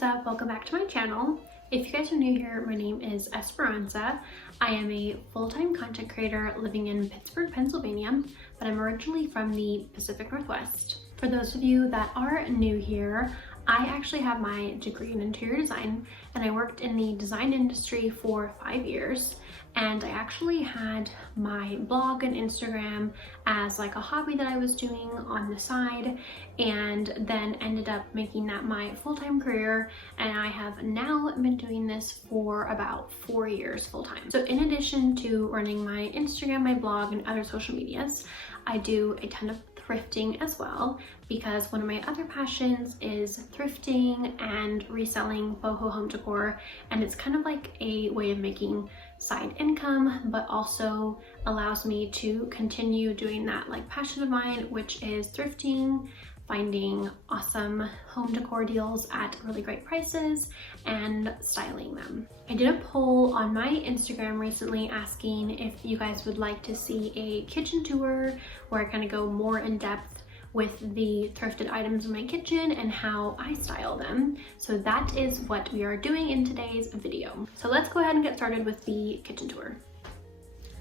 what's up? Welcome back to my channel. If you guys are new here, my name is Esperanza. I am a full-time content creator living in Pittsburgh, Pennsylvania, but I'm originally from the Pacific Northwest. For those of you that are new here, I actually have my degree in interior design and I worked in the design industry for 5 years. And I actually had my blog and Instagram as like a hobby that I was doing on the side, and then ended up making that my full-time career. And I have now been doing this for about 4 years full-time. So in addition to running my Instagram, my blog, and other social medias, I do a ton of thrifting as well, because one of my other passions is thrifting and reselling boho home decor, and it's kind of like a way of making side income, but also allows me to continue doing that like passion of mine, which is thrifting, finding awesome home decor deals at really great prices, and styling them. I did a poll on my Instagram recently asking if you guys would like to see a kitchen tour where I kind of go more in depth with the thrifted items in my kitchen and how I style them. So that is what we are doing in today's video. So let's go ahead and get started with the kitchen tour.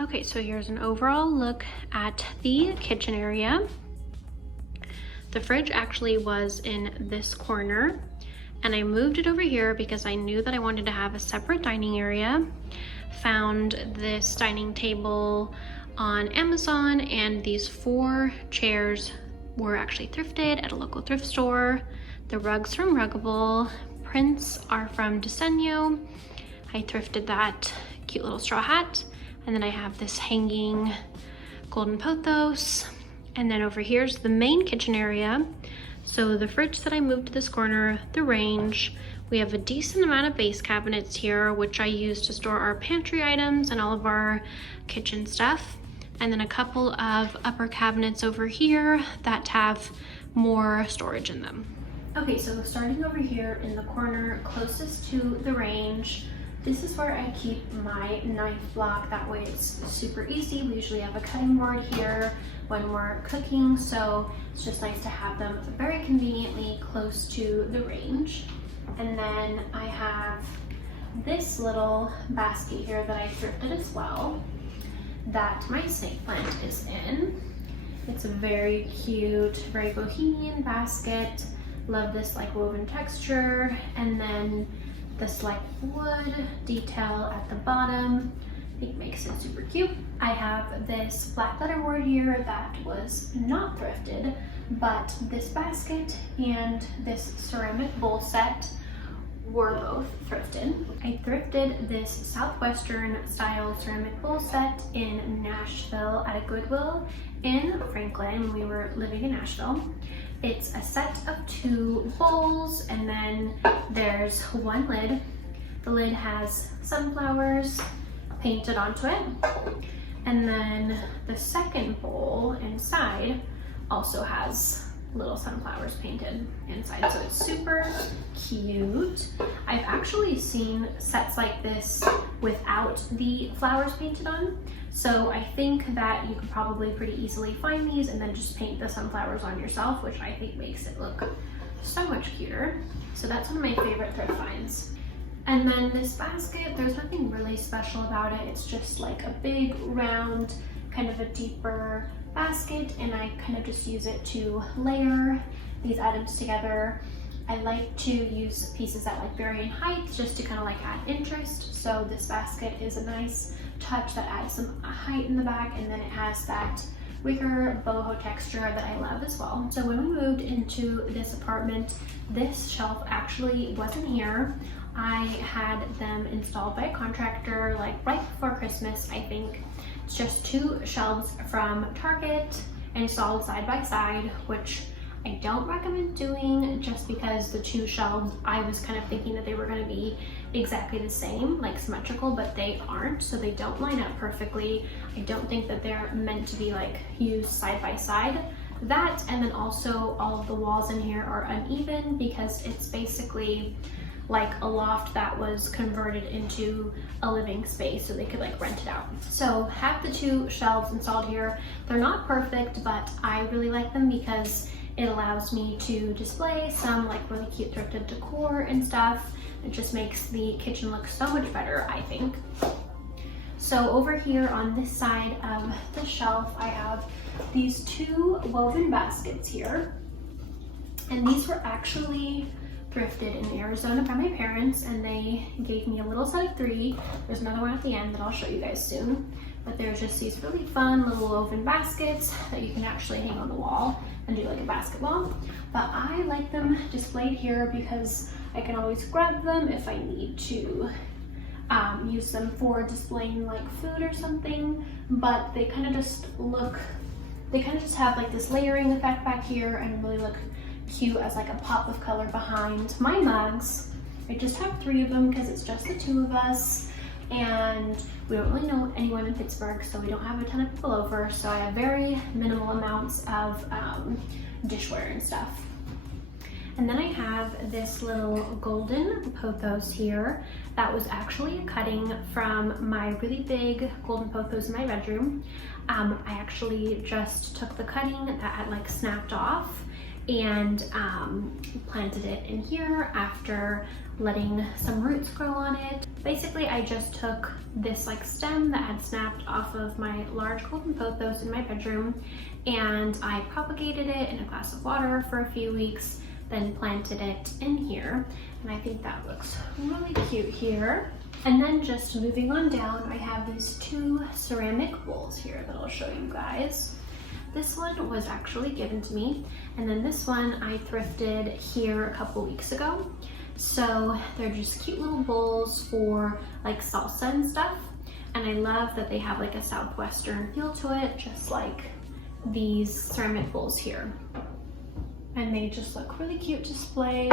Okay, so here's an overall look at the kitchen area. The fridge actually was in this corner, and I moved it over here because I knew that I wanted to have a separate dining area. Found this dining table on Amazon, and these 4 chairs were actually thrifted at a local thrift store. The rugs from Ruggable, prints are from Diseño. I thrifted that cute little straw hat, and then I have this hanging golden Pothos. And then over here's the main kitchen area. So the fridge that I moved to this corner, the range. We have a decent amount of base cabinets here, which I use to store our pantry items and all of our kitchen stuff. And then a couple of upper cabinets over here that have more storage in them. Okay, so starting over here in the corner closest to the range, this is where I keep my knife block. That way it's super easy. We usually have a cutting board here when we're cooking, so it's just nice to have them very conveniently close to the range. And then I have this little basket here that I thrifted as well, that my snake plant is in. It's a very cute, very bohemian basket. Love this like woven texture, and then this like wood detail at the bottom. I think makes it super cute. I have this black letter board here that was not thrifted, but this basket and this ceramic bowl set were both thrifted. I thrifted this Southwestern style ceramic bowl set in Nashville at a Goodwill in Franklin when we were living in Nashville. It's a set of 2 bowls, and then there's one lid. The lid has sunflowers painted onto it. And then the second bowl inside also has little sunflowers painted inside, so it's super cute. I've actually seen sets like this without the flowers painted on, so I think that you could probably pretty easily find these and then just paint the sunflowers on yourself, which I think makes it look so much cuter. So that's one of my favorite thrift finds. And then this basket, there's nothing really special about it. It's just like a big round, kind of a deeper basket, and I kind of just use it to layer these items together. I like to use pieces that like vary in height just to kind of like add interest. So this basket is a nice touch that adds some height in the back, and then it has that wicker boho texture that I love as well. So when we moved into this apartment, this shelf actually wasn't here. I had them installed by a contractor like right before Christmas, I think. It's just 2 shelves from Target installed side by side, which I don't recommend doing just because the 2 shelves, I was kind of thinking that they were going to be exactly the same, like symmetrical, but they aren't, so they don't line up perfectly. I don't think that they're meant to be like used side by side. That, and then also all of the walls in here are uneven because it's basically like a loft that was converted into a living space so they could like rent it out. So have the 2 shelves installed here. They're not perfect, but I really like them because It allows me to display some like really cute thrifted decor and stuff. It just makes the kitchen look so much better, I think. So over here on this side of the shelf, I have these two woven baskets here. And these were actually thrifted in Arizona by my parents, and they gave me a little set of 3. There's another one at the end that I'll show you guys soon. But there's just these really fun little woven baskets that you can actually hang on the wall and do like a basketball. But I like them displayed here because I can always grab them if I need to use them for displaying like food or something. But they kind of just look, they kind of just have like this layering effect back here and really look cute as like a pop of color behind my mugs. I just have 3 of them because it's just the 2 of us, and we don't really know anyone in Pittsburgh, so we don't have a ton of people over, so I have very minimal amounts of dishware and stuff. And then I have this little golden pothos here that was actually a cutting from my really big golden pothos in my bedroom. I actually just took the cutting that had like snapped off and planted it in here after letting some roots grow on it. Basically, I just took this like stem that had snapped off of my large golden pothos in my bedroom, and I propagated it in a glass of water for a few weeks, then planted it in here. And I think that looks really cute here. And then just moving on down, I have these 2 ceramic bowls here that I'll show you guys. This one was actually given to me, and then this one I thrifted here a couple weeks ago. So they're just cute little bowls for like salsa and stuff. And I love that they have like a Southwestern feel to it, just like these ceramic bowls here. And they just look really cute displayed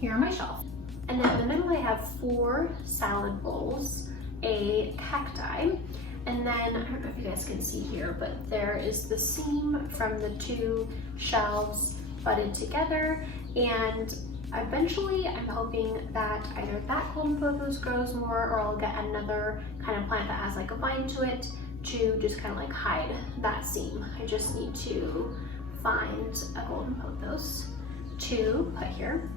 here on my shelf. And then in the middle I have 4 salad bowls, a cacti, and then I don't know if you guys can see here, but there is the seam from the 2 shelves butted together, and eventually I'm hoping that either that golden pothos grows more, or I'll get another kind of plant that has like a vine to it to just kind of like hide that seam. I just need to find a golden pothos to put here,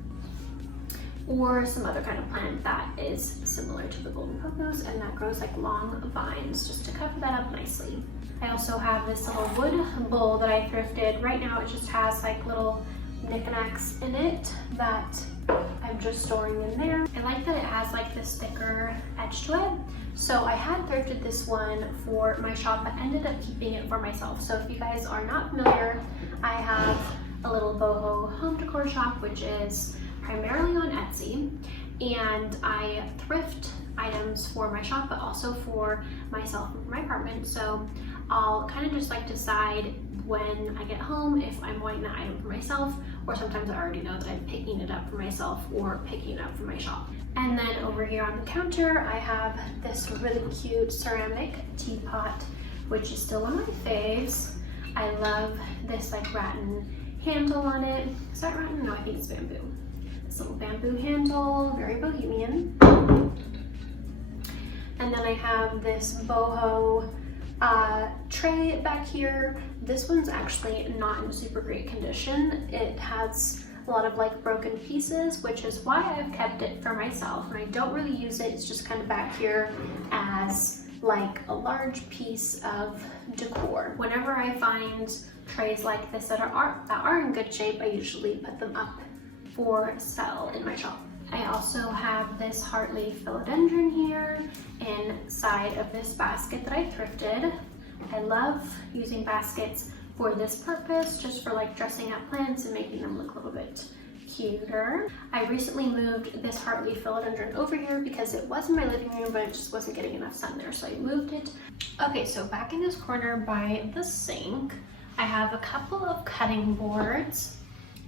or some other kind of plant that is similar to the golden pothos and that grows like long vines, just to cover that up nicely. I also have this little wood bowl that I thrifted. Right now it just has like little knickknacks in it that I'm just storing in there. I like that it has like this thicker edge to it. So I had thrifted this one for my shop, but ended up keeping it for myself. So if you guys are not familiar, I have a little boho home decor shop, which is primarily on Etsy, and I thrift items for my shop, but also for myself and for my apartment. So I'll kind of just like decide when I get home if I'm wanting that item for myself, or sometimes I already know that I'm picking it up for myself or picking it up for my shop. And then over here on the counter, I have this really cute ceramic teapot, which is still one of my faves. I love this like rattan handle on it. Is that rattan? No, I think it's bamboo. This little bamboo handle, very bohemian. And then I have this boho tray back here. This one's actually not in super great condition. It has a lot of like broken pieces, which is why I've kept it for myself, and I don't really use it. It's just kind of back here as like a large piece of decor. Whenever I find trays like this that are in good shape, I usually put them up for sale in my shop. I also have this heartleaf philodendron here inside of this basket that I thrifted. I love using baskets for this purpose, just for like dressing up plants and making them look a little bit cuter. I recently moved this heartleaf philodendron over here because it was in my living room, but it just wasn't getting enough sun there, so I moved it. Okay, so back in this corner by the sink, I have a couple of cutting boards,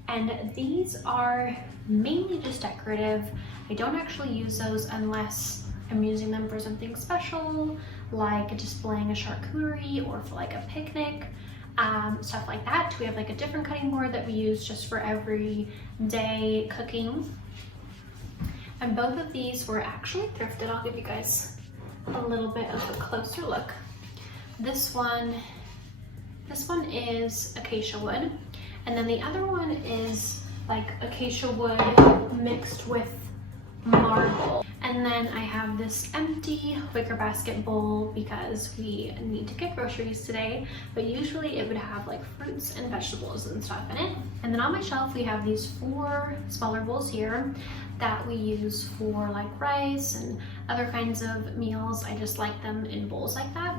and these are mainly just decorative. I don't actually use those unless I'm using them for something special, like displaying a charcuterie or for like a picnic, stuff like that. We have like a different cutting board that we use just for everyday cooking. And both of these were actually thrifted. I'll give you guys a little bit of a closer look. This one is acacia wood, And then the other one is like acacia wood mixed with marble. And then I have this empty wicker basket bowl because we need to get groceries today, but usually it would have like fruits and vegetables and stuff in it. And then on my shelf we have these 4 smaller bowls here that we use for like rice and other kinds of meals. I just like them in bowls like that.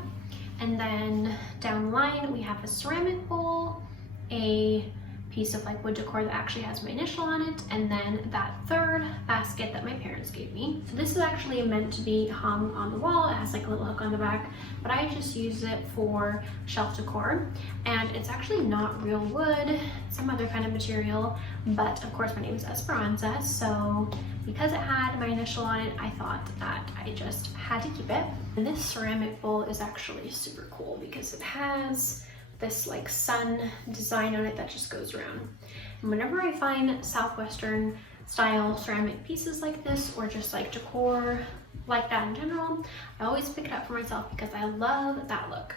And then down the line we have a ceramic bowl, a piece of like wood decor that actually has my initial on it, and then that 3rd basket that my parents gave me. So this is actually meant to be hung on the wall. It has like a little hook on the back, but I just use it for shelf decor. And it's actually not real wood, some other kind of material, but of course my name is Esperanza, so because it had my initial on it, I thought that I just had to keep it. And this ceramic bowl is actually super cool because it has this like sun design on it that just goes around. And whenever I find Southwestern style ceramic pieces like this, or just like decor like that in general, I always pick it up for myself because I love that look.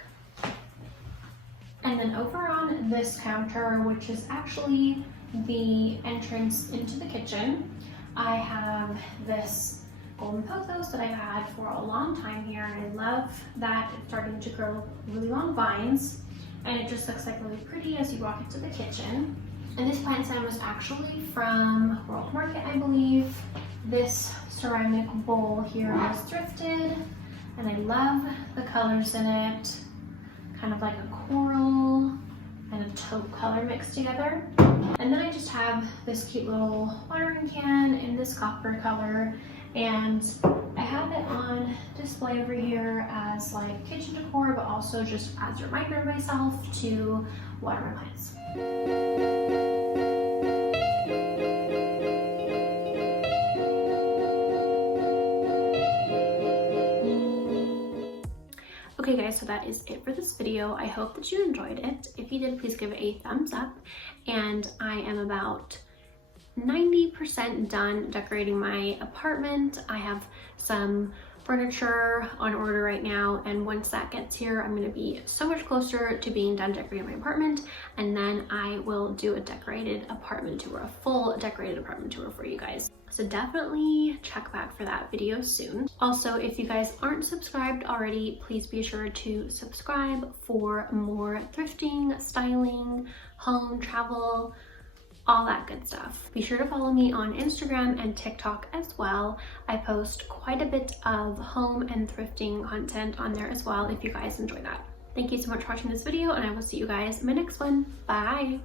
And then over on this counter, which is actually the entrance into the kitchen, I have this golden pothos that I've had for a long time here, and I love that it's starting to grow really long vines. And it just looks like really pretty as you walk into the kitchen. And this plant stand was actually from World Market, I believe. This ceramic bowl here was thrifted, and I love the colors in it. Kind of like a coral and a taupe color mixed together. And then I just have this cute little watering can in this copper color, and I have it on display over here as like kitchen decor, but also just as a reminder to myself to water my plants. Okay guys, so that is it for this video. I hope that you enjoyed it. If you did, please give it a thumbs up. And I am about 90% done decorating my apartment. I have some furniture on order right now, and once that gets here, I'm going to be so much closer to being done decorating my apartment, and then I will do a decorated apartment tour, a full decorated apartment tour for you guys. So definitely check back for that video soon. Also, if you guys aren't subscribed already, please be sure to subscribe for more thrifting, styling, home, travel, all that good stuff. Be sure to follow me on Instagram and TikTok as well. I post quite a bit of home and thrifting content on there as well if you guys enjoy that. Thank you so much for watching this video, and I will see you guys in my next one. Bye!